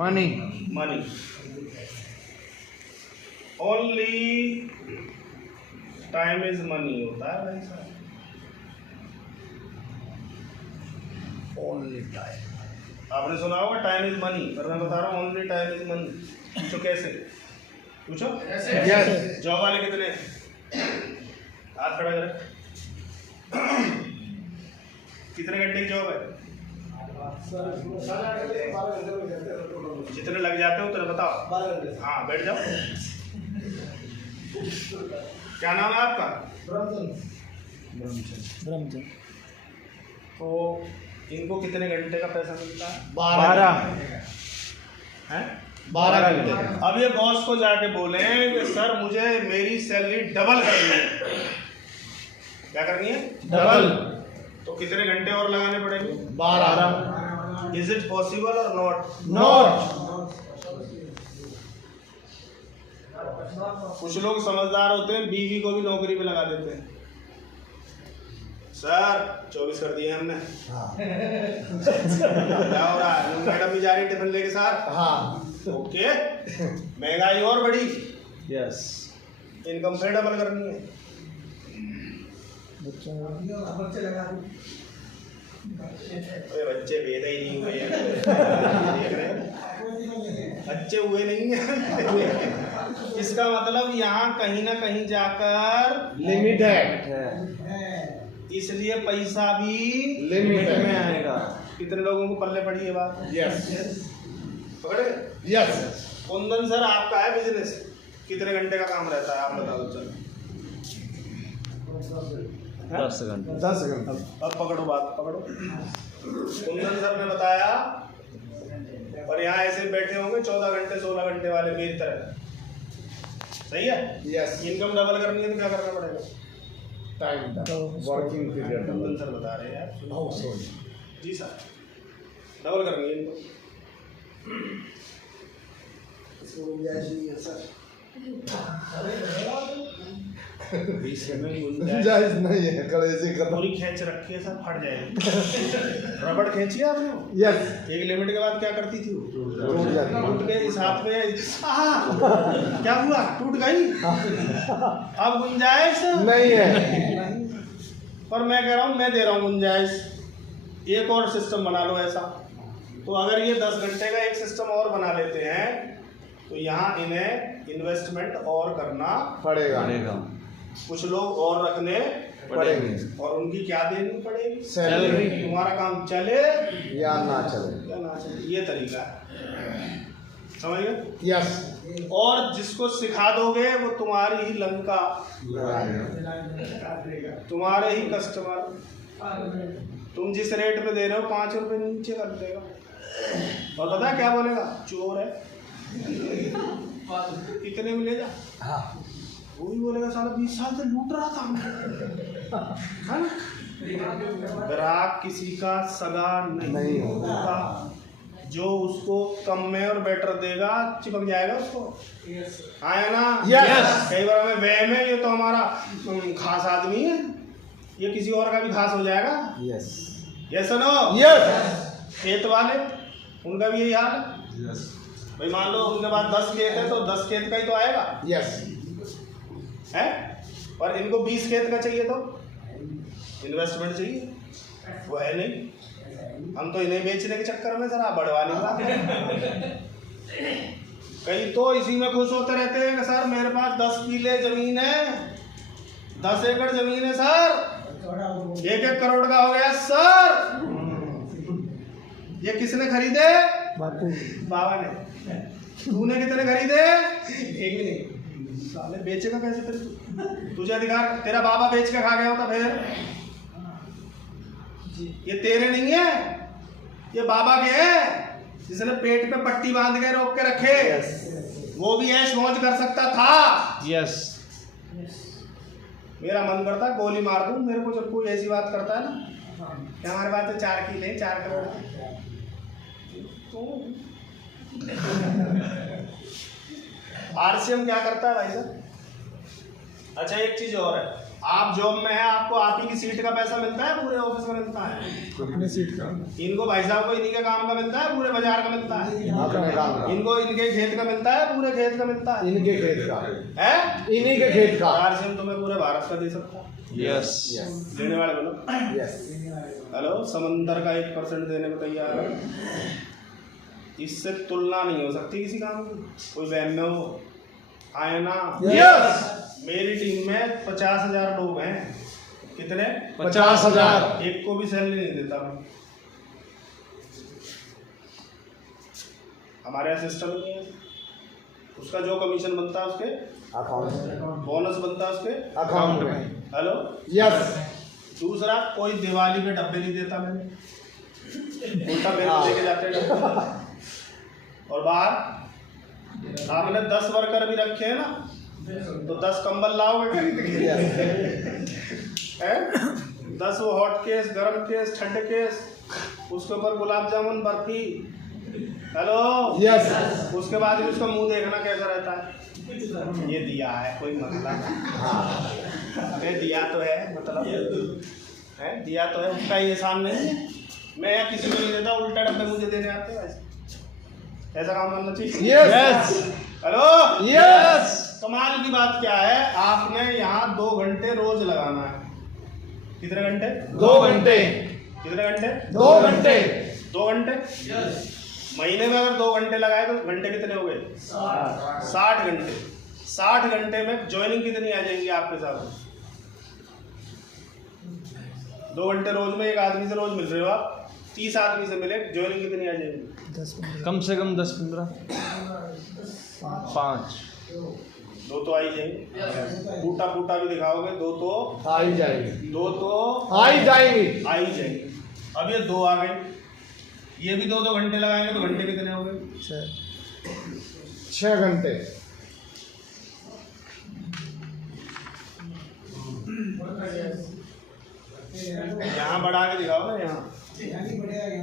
Money. Money. Only time is money होता है भाई साहब। Only time. आपने सुना होगा टाइम इज मनी, पर मैं बता रहा हूँ ओनली टाइम इज मनी। तो कैसे पूछो? यस। जॉब वाले कितने? हाथ खड़ा करें। कितने घंटे की जॉब है? जितने लग जाते हो उतने बताओ। हाँ बैठ जाओ। क्या नाम है आपका? ब्रह्मचंद। तो इनको कितने घंटे का पैसा मिलता है? 12 हैं? 12 घंटे। अब ये बॉस को जाके बोले कि सर मुझे मेरी सैलरी डबल करनी है। क्या करनी है? डबल। तो कितने घंटे और लगाने पड़ेंगे? 12। इज इट पॉसिबल और नॉट? नॉट। कुछ लोग समझदार होते हैं, बीवी को भी नौकरी पे लगा देते हैं। सर 24 कर दिए हमने। क्या हो रहा है? मैडम भी जा रही टिफिन लेके साथ। हाँ। ओके। महंगाई और बढ़ी। यस। इनकम फिर डबल करनी है। अरे बच्चे पैदा ही नहीं हुए हैं। देख रहे हैं? बच्चे हुए नहीं हैं। इसका मतलब यहाँ कहीं ना कहीं जाकर लिमिट है, इसलिए पैसा भी लिमिट में आएगा। कितने लोगों को पल्ले पड़ी है बात? यस। पकड़े? यस। कुंदन सर आपका है बिजनेस, कितने घंटे का काम रहता है आप बताओ? चलो 10 घंटे। 10 घंटे। अब पकड़ो बात, पकड़ो। कुंदन सर ने बताया, और यहाँ ऐसे बैठे होंगे 14 घंटे 16 घंटे वाले मेरी तरह। सही है? यस। इनकम डबल करनी है तो क्या करना पड़ेगा? Time working period. Kundan sir बता रहे हैं यार। जी सर, डबल करनी है इनको। जायज नहीं है, कलेजे का पूरी खींच रखी है सर, फट जाएगी। रबड़ खींची आपने? यस। एक लिमिट के बाद क्या करती थी वो? टूट जाती है। टूट गई। इस हाथ में क्या हुआ? टूट गई। अब गुंजाइश नहीं है। पर मैं कह रहा हूँ, मैं दे रहा हूँ गुंजाइश। एक और सिस्टम बना लो ऐसा। तो अगर ये 10 घंटे का एक सिस्टम और बना लेते हैं तो यहाँ इन्हें इन्वेस्टमेंट और करना पड़ेगा। कुछ लोग और रखने पड़ेंगे। और उनकी क्या देनी पड़ेगी? सैलरी। तुम्हारा काम चले या ना चले। या ना चले, ये तरीका है। समझ गए? यस। और जिसको सिखा दोगे वो तुम्हारी ही लंका, तुम्हारे ही कस्टमर। तुम जिस रेट पे दे रहे हो 5 रुपए नीचे कर देगा। और पता है क्या बोलेगा? चोर है, इतने में ले जा। हाँ। वो भी बोलेगा साला 20 साल से लूट रहा था। है ना? ग्राहक किसी का सगा नहीं होता। जो उसको कम में और बेटर देगा चिपक जाएगा उसको। आया ना? यस। कई बार हमें वहम है ये तो हमारा खास आदमी है, ये किसी और का भी खास हो जाएगा। यस। Yes no? यस। खेत वाले उनका भी यही हाल है। यस। भाई मान लो उनके पास 10 खेत है तो 10 खेत का ही तो आएगा यस। है। और इनको 20 खेत का चाहिए तो इन्वेस्टमेंट चाहिए, वो है नहीं। हम तो इन्हें बेचने के चक्कर में जरा बढ़वाने का। कई तो इसी में खुश होते रहते हैं कि सर मेरे पास 10 किले जमीन है, 10 एकड़ जमीन है सर, 1-1 करोड़ का हो गया सर। ये किसने खरीदे? बाबा ने। तूने कितने खरीदे? एक भी नहीं। साले बेचेगा कैसे फिर? तुझे अधिकार, तेरा बाबा बेच के खा गया होता फिर। ये तेरे नहीं है, ये बाबा के हैं, जिसने पेट पे पट्टी बांध के रोक के रखे। वो भी ऐश मौज कर सकता था। यस। मेरा मन करता गोली मार दूं मेरे को जब कोई ऐसी बात करता है ना कि हमारे पास तो 4 किले 4 करोड़। आरसीएम क्या करता है भाई साहब? अच्छा एक चीज और है, आप जॉब में है, आपको आप ही की सीट का पैसा मिलता है, पूरे ऑफिस का मिलता है? अपने सीट का। इनको भाई साहब को इन्हीं के काम का मिलता है, पूरे बाजार का मिलता है? अपने काम का। इनको इनके खेत का मिलता है, पूरे खेत का मिलता है? इनके खेत का है? इन्हीं के खेत का। आरसीएम तुम्हें पूरे भारत का दे सकता है। यस देने वाले बोलो यस। हेलो, समंदर का 1% देने को तैयार है। इससे तुलना नहीं हो सकती किसी काम की। कोई वहम में हो आए ना? यस। मेरी टीम में 50,000 लोग हैं। कितने? 50,000। एक को भी सैलरी नहीं देता मैं। हमारे यहाँ सिस्टम नहीं है। उसका जो कमीशन बनता है उसके अकाउंट बोनस बनता है उसके अकाउंट में। हेलो। यस। दूसरा, कोई दिवाली पे डब्बे नहीं देता मैंने, उल्टा मेरे को लेके जाते हैं डब्बे। और बाहर आपने 10 वर्कर भी रखे हैं ना, तो 10 कंबल लाओगे खरीद के? 10 वो हॉट केस, गर्म केस, ठंडे केस, उसके ऊपर गुलाब जामुन, बर्फी। हेलो। यस। उसके बाद भी उसका मुंह देखना कैसा रहता है? ये दिया है, कोई मतलब है? दिया तो है, मतलब है, दिया तो है, उसका ये एहसान नहीं है। मैं या किसी को नहीं देता, उल्टा डब्बे मुझे देने आते हैं। ऐसा काम करना चाहिए। यस। हेलो। यस। कमाल की बात क्या है, आपने यहाँ 2 घंटे रोज लगाना है। कितने घंटे? 2 घंटे। कितने घंटे? 2 घंटे। 2 घंटे। महीने में अगर 2 घंटे लगाए तो घंटे कितने हो गए? 60 घंटे। 60 घंटे में ज्वाइनिंग कितनी आ जाएंगी आपके साथ? 2 घंटे रोज में एक आदमी से रोज मिल रहे हो आप, 30 आदमी से मिले, ज्वाइनिंग कितनी आ जाएगी? कम से कम 10-15 5 2 तो आ ही जाएंगे। फूटा फूटा भी दिखाओगे, 2 तो आ ही जाएगी। 2 तो आ ही जाएंगी। आ ही जाएंगे। अब ये 2 आ गए, ये भी 2-2 घंटे लगाएंगे तो घंटे कितने हो गए? 6 घंटे। यहाँ बढ़ा के दिखाओ ना, यहाँ।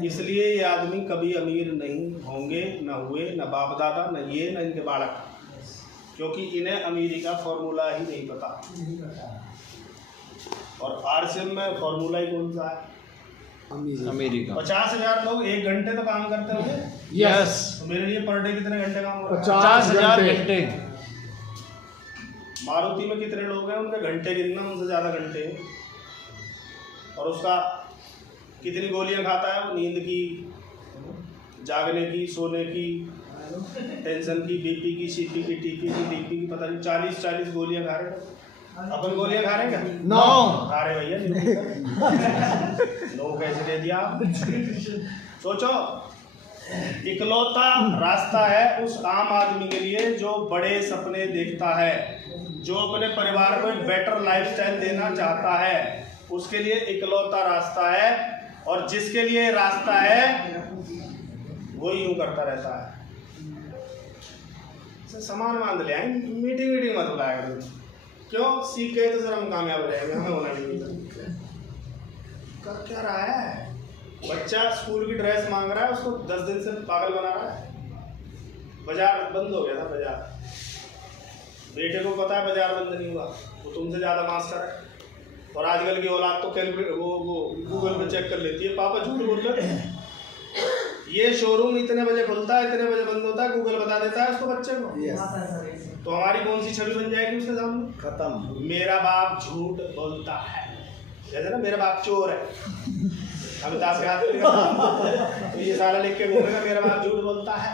इसलिए ये आदमी कभी अमीर नहीं होंगे, न हुए, न बाप दादा, न ये, न इनके बालक, क्योंकि इन्हें अमीरी का फॉर्मूला ही नहीं पता। और आरसीएम में फॉर्मूला ही कौन सा है? अमेरिका। 50,000 लोग 1 घंटे तो काम करते होंगे। यस। तो मेरे लिए पर डे कितने घंटे काम हो रहा है? 50,000 घंटे। मारुति में कितने लोग हैं, उनके घंटे गिनना, उनसे ज़्यादा घंटे हैं। और उसका कितनी गोलियां खाता है वो, नींद की, जागने की, सोने की, टेंशन की, बीपी की, सीपी की, टीपी की, डीपी की, पता नहीं 40 गोलियां खा रहे हैं। अपन गोलियां खा रहे हैं क्या? नो। खा रहे भैया। नो कैसे दे दिया? सोचो, इकलौता रास्ता है उस आम आदमी के लिए जो बड़े सपने देखता है, जो अपने परिवार को एक बेटर लाइफस्टाइल देना चाहता है, उसके लिए इकलौता रास्ता है। और जिसके लिए रास्ता है वो यूं करता रहता है। सामान बांध ले, मीटिंग मत बुलाया करो। क्यों? सीख गए तो सर हम कामयाब हो जाएंगे, हमें होना नहीं। कर क्या रहा है? बच्चा स्कूल की ड्रेस मांग रहा है, उसको 10 दिन से पागल बना रहा है। बाजार बंद हो गया था, बाजार। बेटे को पता है बाजार बंद नहीं हुआ, वो तुमसे ज़्यादा मास्टर है। और आजकल की औलाद तो वो गूगल पे चेक कर लेती है, पापा झूठ बोल रहे हैं, ये शोरूम इतने बजे खुलता है, इतने बजे बंद होता है, गूगल बता देता है उसको, बच्चे को। तो हमारी कौन सी छवि बन जाएगी उसके सामने? खत्म। मेरा बाप झूठ बोलता है, जैसे ना मेरा बाप चोर है, अमिताभ के हाथ तो ये सारा लिख के बोलेगा मेरा बाप झूठ बोलता है।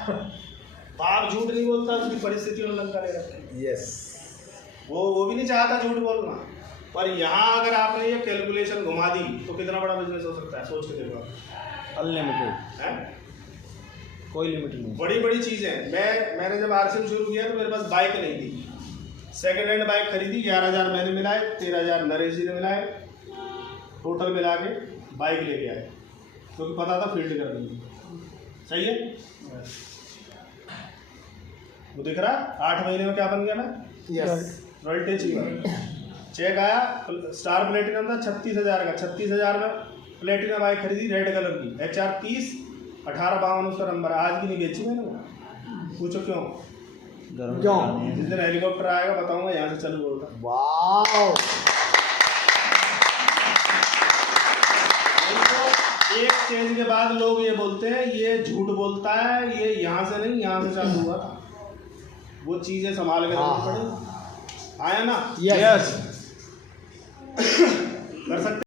बाप झूठ नहीं बोलता, उसकी परिस्थितियों में लंका रहेगा। यस। वो भी नहीं चाहता झूठ बोलना। पर यहाँ अगर आपने ये कैलकुलेशन घुमा दी तो कितना बड़ा बिजनेस हो सकता है, सोच के देखो। अनलिमिटेड है, कोई लिमिट नहीं। बड़ी बड़ी चीज़ें। मैंने जब आरसीएम शुरू किया तो मेरे पास बाइक नहीं थी। सेकेंड हैंड बाइक खरीदी, 11,000 मैंने मिलाए, 13,000 नरेश जी ने मिलाए, टोटल मिला के बाइक लेके आए, क्योंकि पता था फील्ड कर देंगे। सही है? वो दिख रहा है 8 महीने में क्या बन गया मैं? यस। रॉयल्टी चेक आया, स्टार प्लेटिनम था 36,000 का। 36,000 में प्लेटिनम बाइक खरीदी, रेड कलर की, HR 30 1852 उसका नंबर। आज भी नहीं बेची मैंने वो। पूछो क्यों? क्यों? जिस दिन हेलीकॉप्टर आएगा बताऊंगा, यहाँ से चल बोलता। वाह। एक स्टेज के बाद लोग ये बोलते हैं ये झूठ बोलता है, ये यहाँ से नहीं यहाँ से चालू हुआ था। वो चीजें संभाल के रखनी पड़ेगी। आया ना? यस कर सकते